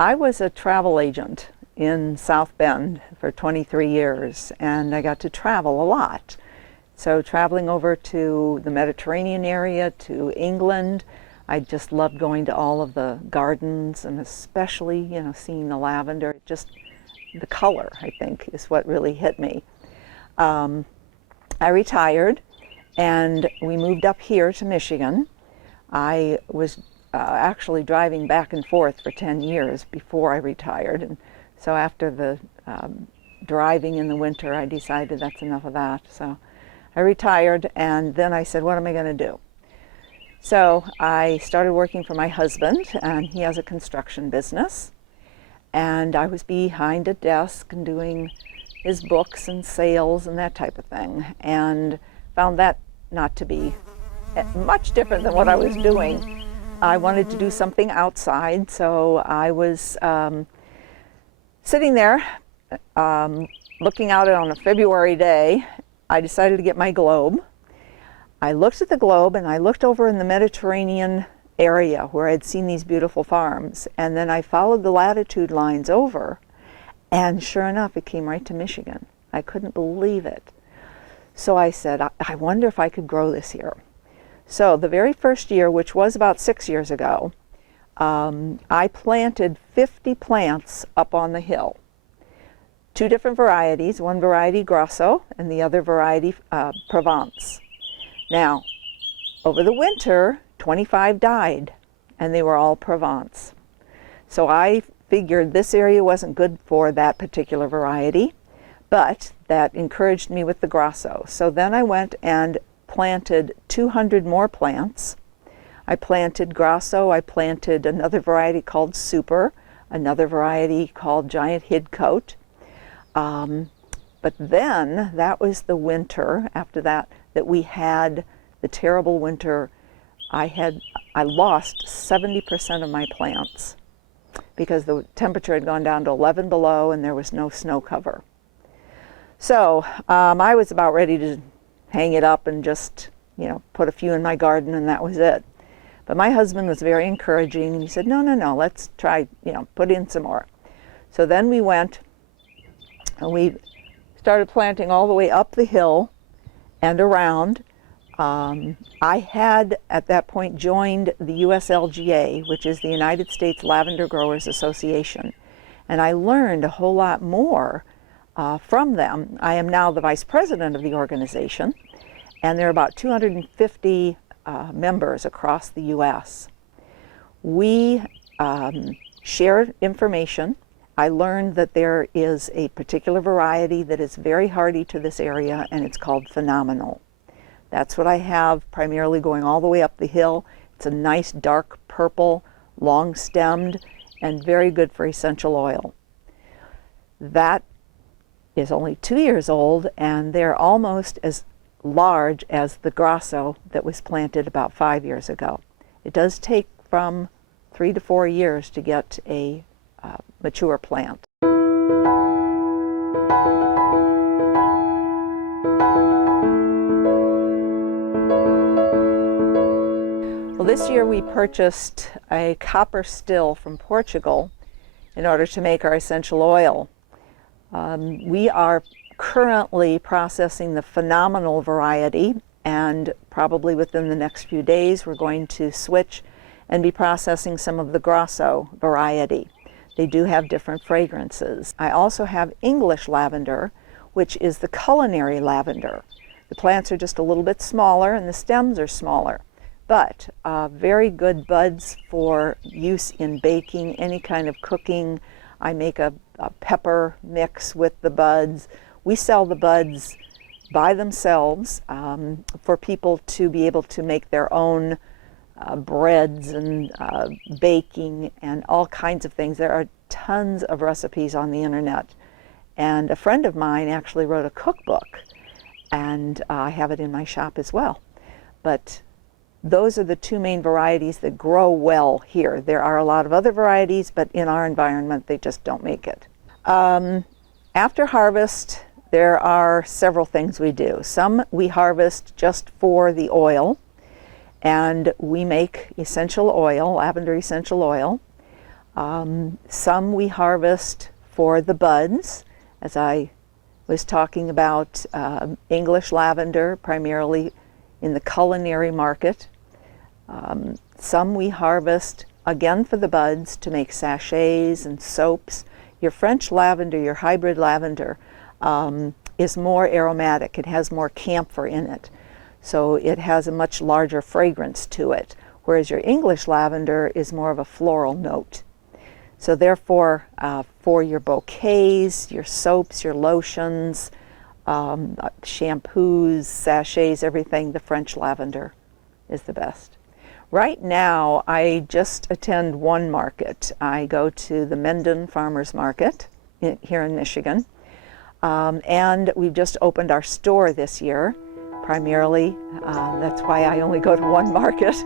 I was a travel agent in South Bend for 23 years, and I got to travel a lot. So traveling over to the Mediterranean area, to England, I just loved going to all of the gardens, and especially, seeing the lavender. Just the color, I think, is what really hit me. I retired, and we moved up here to Michigan. I was actually driving back and forth for 10 years before I retired, and so after the driving in the winter, I decided that's enough of that. So I retired, and then I said, what am I going to do? So I started working for my husband, and he has a construction business, and I was behind a desk and doing his books and sales and that type of thing, and found that not to be much different than what I was doing. I wanted to do something outside, so I was sitting there looking out on a February day. I decided to get my globe. I looked at the globe, and I looked over in the Mediterranean area where I'd seen these beautiful farms, and then I followed the latitude lines over, and sure enough, it came right to Michigan. I couldn't believe it. So I said, I wonder if I could grow this here. So the very first year, which was about 6 years ago, I planted 50 plants up on the hill. Two different varieties, one variety Grosso and the other variety Provence. Now, over the winter, 25 died, and they were all Provence. So I figured this area wasn't good for that particular variety, but that encouraged me with the Grosso. So then I went and planted 200 more plants. I planted Grosso, I planted another variety called Super, another variety called Giant Hidcoat. But then that was the winter after that we had the terrible winter. I lost 70% of my plants because the temperature had gone down to 11 below and there was no snow cover. So I was about ready to hang it up and just, put a few in my garden, and that was it. But my husband was very encouraging, and he said, no, let's try, put in some more. So then we went and we started planting all the way up the hill and around. I had at that point joined the USLGA, which is the United States Lavender Growers Association, and I learned a whole lot more from them. I am now the vice president of the organization, and there are about 250 members across the U.S. We share information. I learned that there is a particular variety that is very hardy to this area, and it's called Phenomenal. That's what I have primarily going all the way up the hill. It's a nice dark purple, long-stemmed, and very good for essential oil. That is only 2 years old, and they're almost as large as the Grosso that was planted about 5 years ago. It does take from 3 to 4 years to get a mature plant. Well, this year we purchased a copper still from Portugal in order to make our essential oil. We are currently processing the Phenomenal variety, and probably within the next few days we're going to switch and be processing some of the Grosso variety. They do have different fragrances. I also have English lavender, which is the culinary lavender. The plants are just a little bit smaller and the stems are smaller, but very good buds for use in baking, any kind of cooking. I make a pepper mix with the buds. We sell the buds by themselves for people to be able to make their own breads and baking and all kinds of things. There are tons of recipes on the internet, and a friend of mine actually wrote a cookbook, and I have it in my shop as well. But those are the two main varieties that grow well here. There are a lot of other varieties, but in our environment they just don't make it. After harvest, there are several things we do. Some we harvest just for the oil, and we make essential oil, lavender essential oil. Some we harvest for the buds, as I was talking about, English lavender, primarily in the culinary market. Some we harvest again for the buds to make sachets and soaps. Your French lavender, your hybrid lavender, is more aromatic. It has more camphor in it. So it has a much larger fragrance to it, whereas your English lavender is more of a floral note. So therefore, for your bouquets, your soaps, your lotions, shampoos, sachets, everything, the French lavender is the best. Right now, I just attend one market. I go to the Mendon Farmers Market here in Michigan. And we've just opened our store this year, primarily. That's why I only go to one market.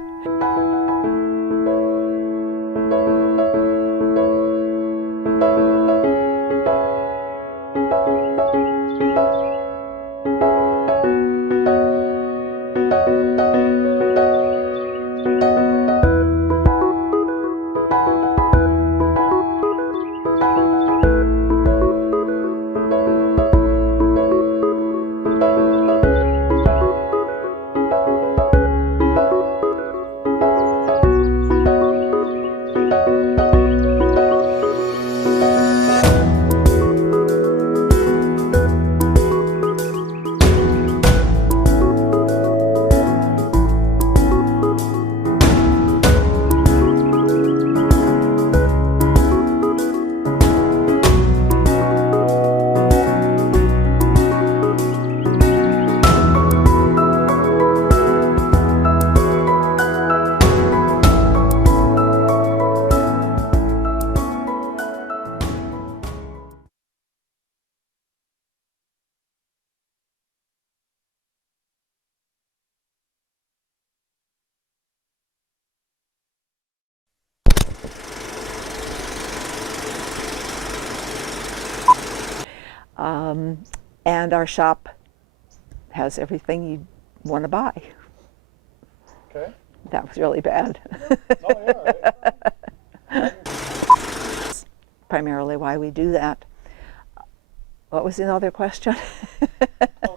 And our shop has everything you want to buy. Okay. That was really bad. Oh, yeah. Primarily why we do that. What was the other question? Oh,